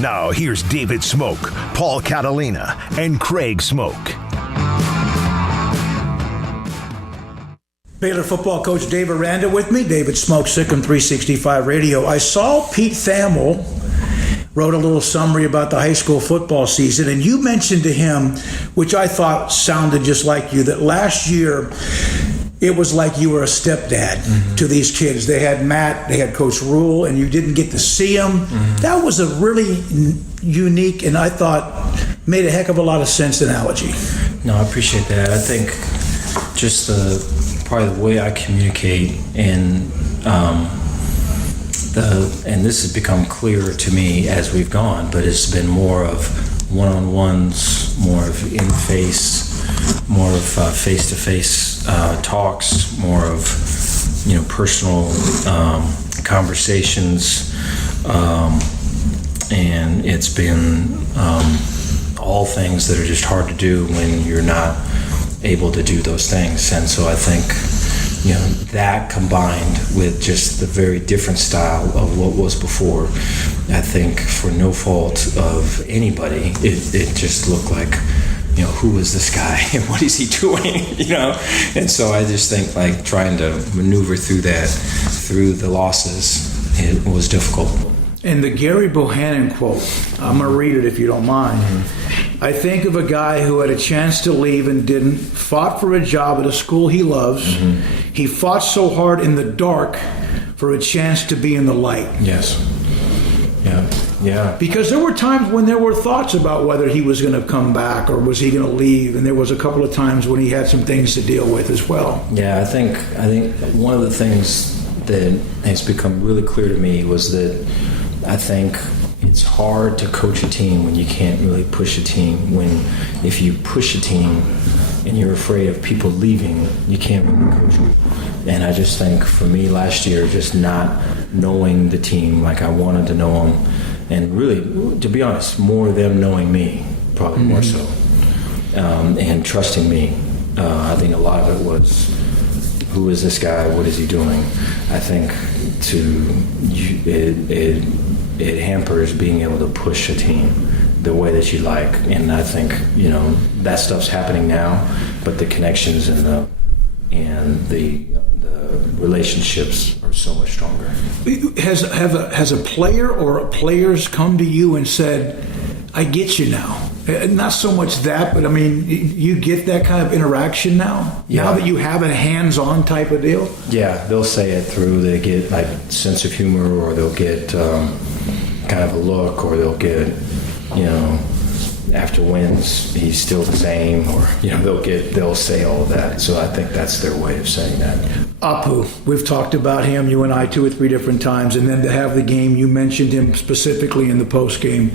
Now here's David Smoak, Paul Catalina, and Craig Smoak. Baylor football coach Dave Aranda with me. David Smoak, Sikkim 365 Radio. I saw Pete Thamel wrote a little summary about the high school football season, and you mentioned to him, which I thought sounded just like you, that last year it was like you were a stepdad to these kids. They had Matt, they had Coach Rule, and you didn't get to see them. That was a really unique, and I thought made a heck of a lot of sense analogy. No, I appreciate that. I think just probably the way I communicate and this has become clearer to me as we've gone, but it's been more of one-on-ones, more of in-face, more of face-to-face talks, more of personal conversations, and it's been all things that are just hard to do when you're not able to do those things. And so I think that combined with just the very different style of what was before, I think for no fault of anybody, it just looked like, who is this guy and what is he doing, And so I just think like trying to maneuver through the losses, it was difficult. And the Gary Bohannon quote, I'm going to read it if you don't mind. I think of a guy who had a chance to leave and didn't, fought for a job at a school he loves. He fought so hard in the dark for a chance to be in the light. Yes. Yeah. Because there were times when there were thoughts about whether he was going to come back or was he going to leave, and there was a couple of times when he had some things to deal with as well. Yeah, I think one of the things that has become really clear to me was that I think it's hard to coach a team when you can't really push a team. If you push a team and you're afraid of people leaving, you can't really coach them. And I just think for me last year, just not knowing the team like I wanted to know them, and really, to be honest, more them knowing me, probably more so, and trusting me. I think a lot of it was, who is this guy? What is he doing? I think it hampers being able to push a team the way that you like, and I think that stuff's happening now, but the connections and the relationships are so much stronger. Has a player or players come to you and said, I get you now? Not so much that, but I mean, you get that kind of interaction now? Yeah. Now that you have a hands-on type of deal? Yeah, they'll say it through, they get like sense of humor, or they'll get kind of a look, or they'll get, after wins, he's still the same, or, they'll say all of that. So I think that's their way of saying that. Apu, we've talked about him, you and I, 2 or 3 different times, and then to have the game, you mentioned him specifically in the post game.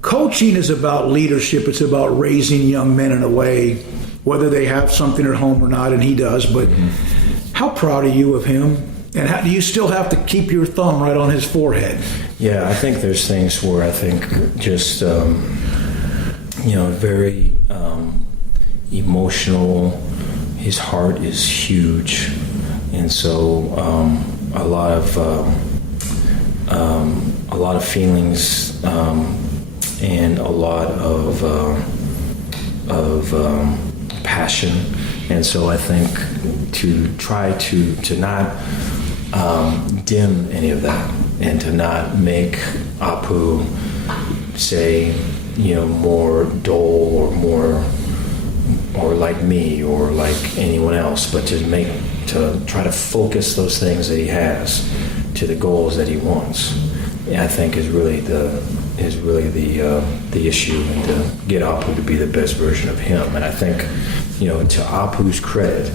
Coaching is about leadership. It's about raising young men in a way, whether they have something at home or not, and he does. But how proud are you of him? And how do you still have to keep your thumb right on his forehead? Yeah, I think there's things where I think just, very emotional. His heart is huge. And so a lot of feelings and a lot of passion, and so I think to try to not dim any of that, and to not make Apu say more dull or more or like me or like anyone else, but to try to focus those things that he has to the goals that he wants. I think is really the issue, and to get Apu to be the best version of him. And I think, to Apu's credit,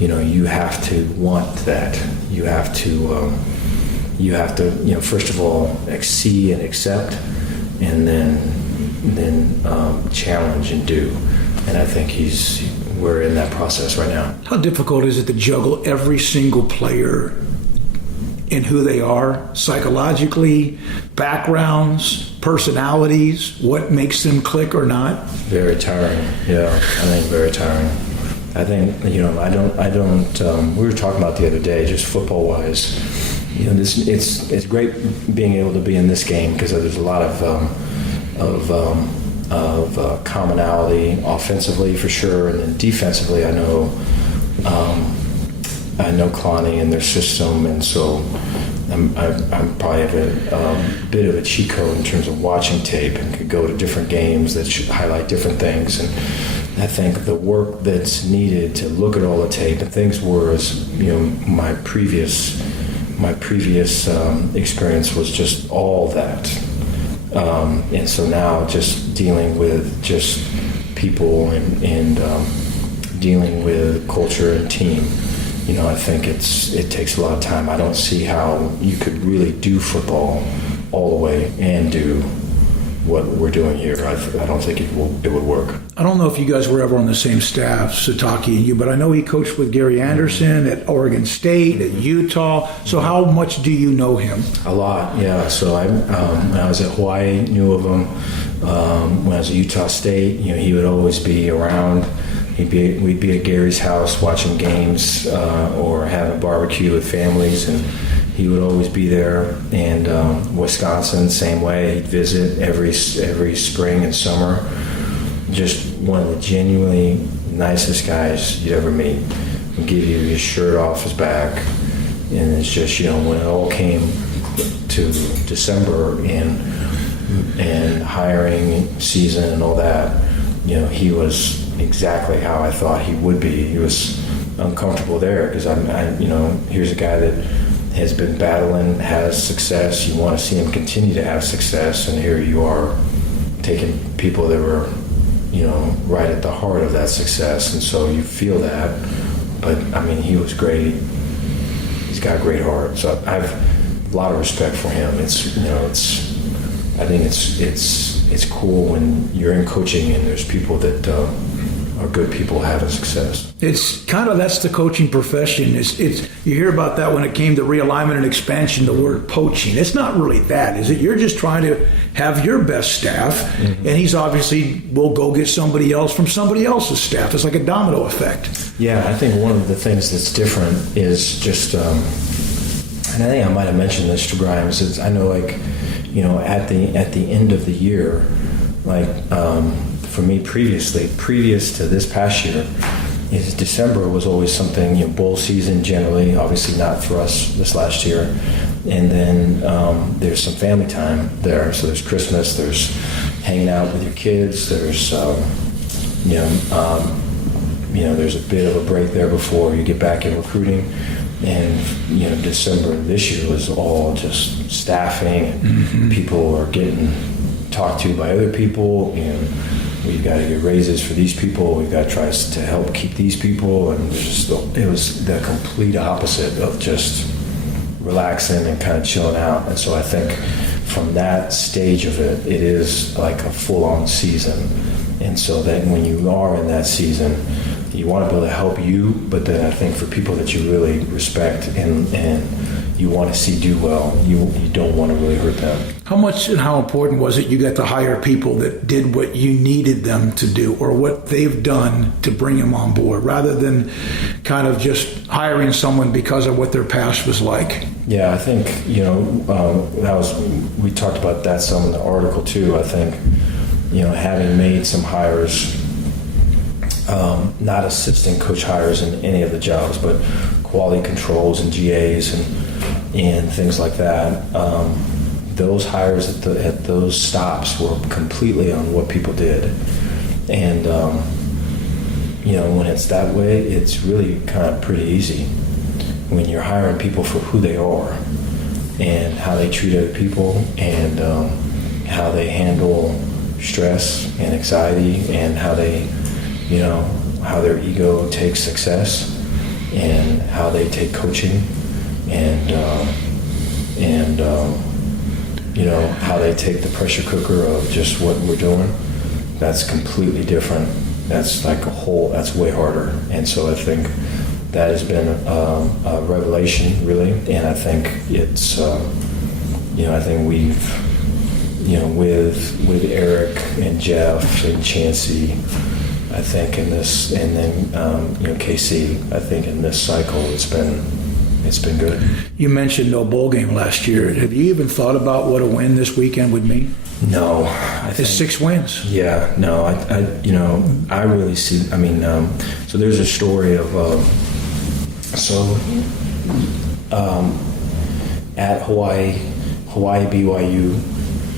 you have to want that. You have to, first of all, see and accept, and then challenge and do. And I think we're in that process right now. How difficult is it to juggle every single player in who they are, psychologically, backgrounds, personalities, what makes them click or not? Very tiring. Yeah, I think very tiring. I think, I don't, we were talking about the other day, just football-wise, It's great being able to be in this game because there's a lot of commonality offensively for sure, and then defensively I know Kalani and their system, and so I'm probably have a bit of a cheat code in terms of watching tape and could go to different games that should highlight different things. And I think the work that's needed to look at all the tape and things were, as my previous experience was just all that. And so now just dealing with just people and dealing with culture and team, I think it takes a lot of time. I don't see how you could really do football all the way and do what we're doing here. I don't think it would work. I don't know if you guys were ever on the same staff, Sataki and you, but I know he coached with Gary Anderson at Oregon State, at Utah. So how much do you know him? A lot, yeah. So when I was at Hawaii, knew of him. When I was at Utah State, he would always be around. We'd be at Gary's house watching games or having a barbecue with families, and he would always be there. And Wisconsin, same way. He'd visit every spring and summer. Just one of the genuinely nicest guys you'd ever meet. He'd give you his shirt off his back, and it's just when it all came to December and hiring season and all that, he was exactly how I thought he would be. He was uncomfortable there because here's a guy that has been battling, has success. You want to see him continue to have success, and here you are taking people that were, right at the heart of that success, and so you feel that. But he was great. He's got a great heart, so I have a lot of respect for him. I think it's cool when you're in coaching and there's people that are good people having success. It's kind of, that's the coaching profession. It's you hear about that when it came to realignment and expansion, the word poaching. It's not really that, is it? You're just trying to have your best staff, and he's obviously will go get somebody else from somebody else's staff. It's like a domino effect. Yeah, I think one of the things that's different is just, and I think I might have mentioned this to Brigham, is I know at the end of the year, for me previous to this past year, is December was always something, bowl season generally, obviously not for us this last year. And then there's some family time there. So there's Christmas, there's hanging out with your kids, there's, there's a bit of a break there before you get back in recruiting. And, December this year was all just staffing, and people are getting talked to by other people, and we've got to get raises for these people, we've got to try to help keep these people, and it was the complete opposite of just relaxing and kind of chilling out. And so I think from that stage of it, it is like a full-on season. And so that when you are in that season, you want to be able to help you, but then I think for people that you really respect and you want to see do well, you don't want to really hurt them. How much and how important was it you got to hire people that did what you needed them to do, or what they've done to bring them on board, rather than kind of just hiring someone because of what their past was like? Yeah, I think, we talked about that some in the article too. I think, having made some hires, not assistant coach hires in any of the jobs, but quality controls and GAs and things like that. Those hires at those stops were completely on what people did. And, when it's that way, it's really kind of pretty easy when you're hiring people for who they are and how they treat other people and how they handle stress and anxiety and how they, how their ego takes success and how they take coaching and how they take the pressure cooker of just what we're doing. That's completely different. That's that's way harder. And so I think that has been a revelation, really. And I think it's, I think we've, with Eric and Jeff and Chancey, I think in this, and then, KC, I think in this cycle it's been it's been good. You mentioned no bowl game last year. Have you even thought about what a win this weekend would mean? No, It's 6 wins. Yeah, no, I really see. So there's a story of at Hawaii BYU,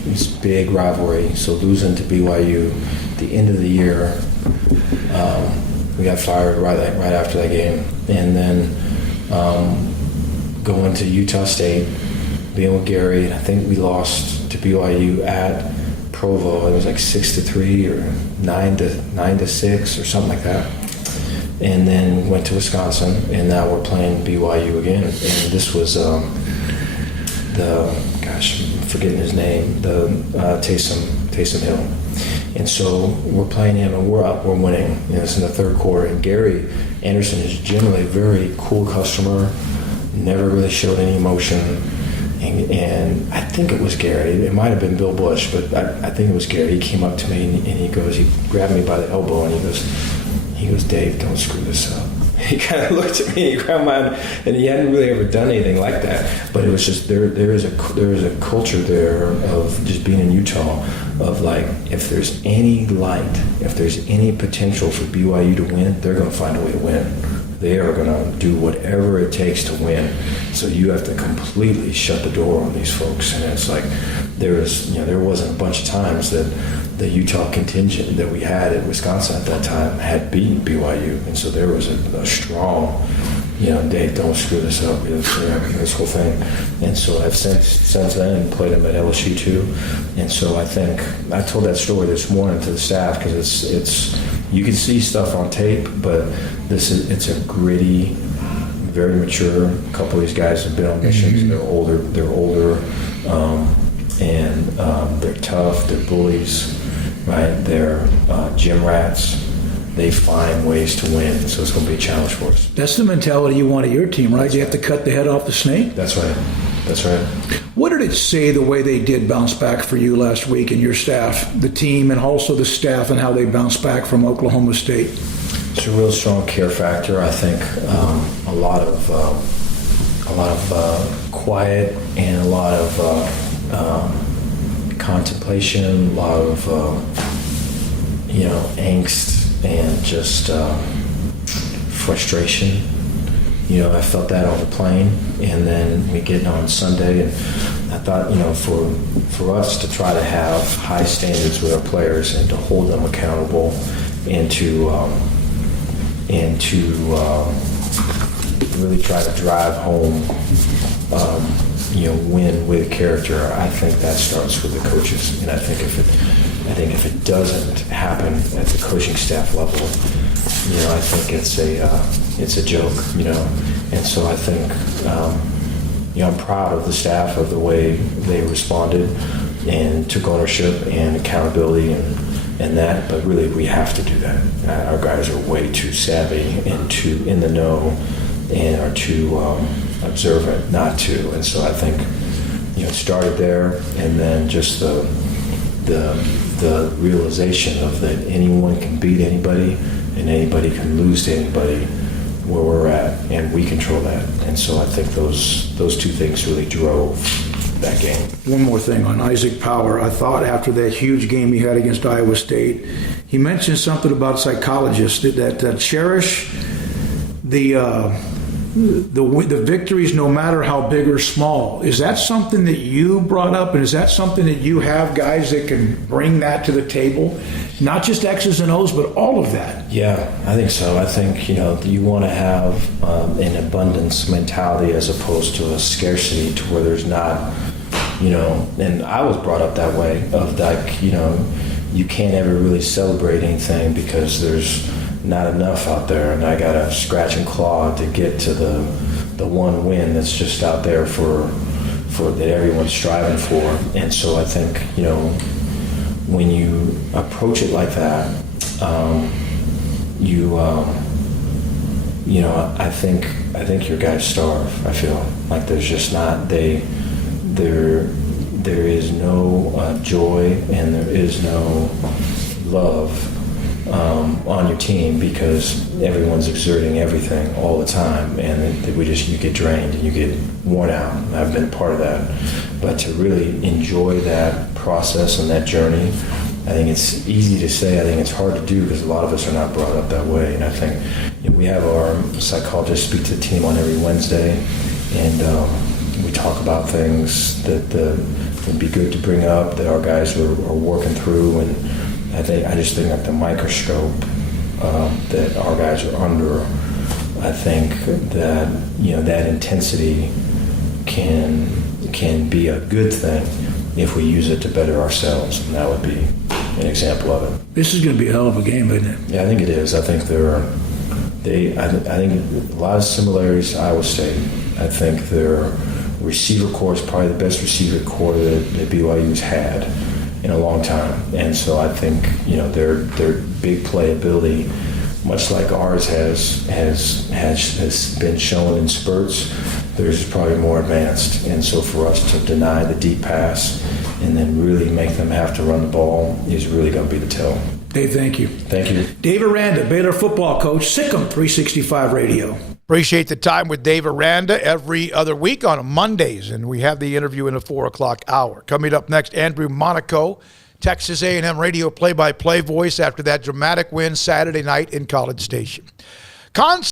this big rivalry. So losing to BYU, the end of the year, we got fired right after that game, and then going to Utah State, being with Gary. I think we lost to BYU at Provo. It was like 6-3 or 9-6 or something like that. And then went to Wisconsin, and now we're playing BYU again. And this was I'm forgetting his name, Taysom Hill. And so we're playing him, and we're up, we're winning. It's in the third quarter, and Gary Anderson is generally a very cool customer, never really showed any emotion. And I think it was Gary. It might have been Bill Bush, but I think it was Gary. He came up to me and he grabbed me by the elbow and he goes, Dave, don't screw this up. He kind of looked at me and he grabbed my, and he hadn't really ever done anything like that. But it was just there is a culture there of just being in Utah of like, if there's any light, if there's any potential for BYU to win, they're going to find a way to win. They are going to do whatever it takes to win. So you have to completely shut the door on these folks. And it's like there wasn't a bunch of times that the Utah contingent that we had at Wisconsin at that time had beaten BYU. And so there was a strong, Dave, don't screw this up, this whole thing. And so I've since then played them at LSU too. And so I think I told that story this morning to the staff because it's you can see stuff on tape, but it's a gritty, very mature. A couple of these guys have been on missions. They're older, and they're tough. They're bullies, right? They're gym rats. They find ways to win, so it's going to be a challenge for us. That's the mentality you want of your team, right? You have to cut the head off the snake. That's right. What did it say the way they did bounce back for you last week and your staff, the team, and also the staff, and how they bounced back from Oklahoma State? It's a real strong care factor. I think a lot of quiet and a lot of contemplation, a lot of angst and just frustration. I felt that on the plane, and then we get on Sunday, and I thought, for us to try to have high standards with our players and to hold them accountable, and to really try to drive home, win with character. I think that starts with the coaches, and I think if it doesn't happen at the coaching staff level, I think it's a joke, and so I think I'm proud of the staff of the way they responded and took ownership and accountability and that, but really we have to do that. Our guys are way too savvy and too in the know and are too observant not to, and so I think it started there, and then just the realization of that anyone can beat anybody and anybody can lose to anybody where we're at, and we control that. And so I think those two things really drove that game. One more thing on Isaac Power. I thought after that huge game he had against Iowa State, he mentioned something about psychologists that cherish the victories no matter how big or small. Is that something that you brought up, and is that something that you have guys that can bring that to the table? Not just X's and O's, but all of that. Yeah, I think so. I think, you want to have an abundance mentality as opposed to a scarcity to where there's not, and I was brought up that way of like, you can't ever really celebrate anything because there's not enough out there, and I got to scratch and claw to get to the one win that's just out there for that everyone's striving for. And so I think, when you approach it like that, I think your guys starve. I feel like there's just not there is no joy and there is no love on your team, because everyone's exerting everything all the time, and you get drained and you get worn out. I've been a part of that, but to really enjoy that process and that journey, I think it's easy to say. I think it's hard to do because a lot of us are not brought up that way. And I think we have our psychologist speak to the team on every Wednesday, and we talk about things that would be good to bring up that our guys are working through. And I just think like the microscope that our guys are under, I think that that intensity can be a good thing if we use it to better ourselves, and that would be an example of it. This is going to be a hell of a game, isn't it? Yeah, I think it is. I think I think a lot of similarities to Iowa State. I think their receiver core is probably the best receiver core that BYU's had in a long time, and so I think their big playability, much like ours has been shown in spurts, theirs is probably more advanced. And so for us to deny the deep pass and then really make them have to run the ball is really going to be the tell. Dave, thank you. Thank you. Dave Aranda, Baylor football coach, Sikkim 365 Radio. Appreciate the time with Dave Aranda every other week on Mondays, and we have the interview in the 4 o'clock hour. Coming up next, Andrew Monaco, Texas A&M radio play-by-play voice after that dramatic win Saturday night in College Station.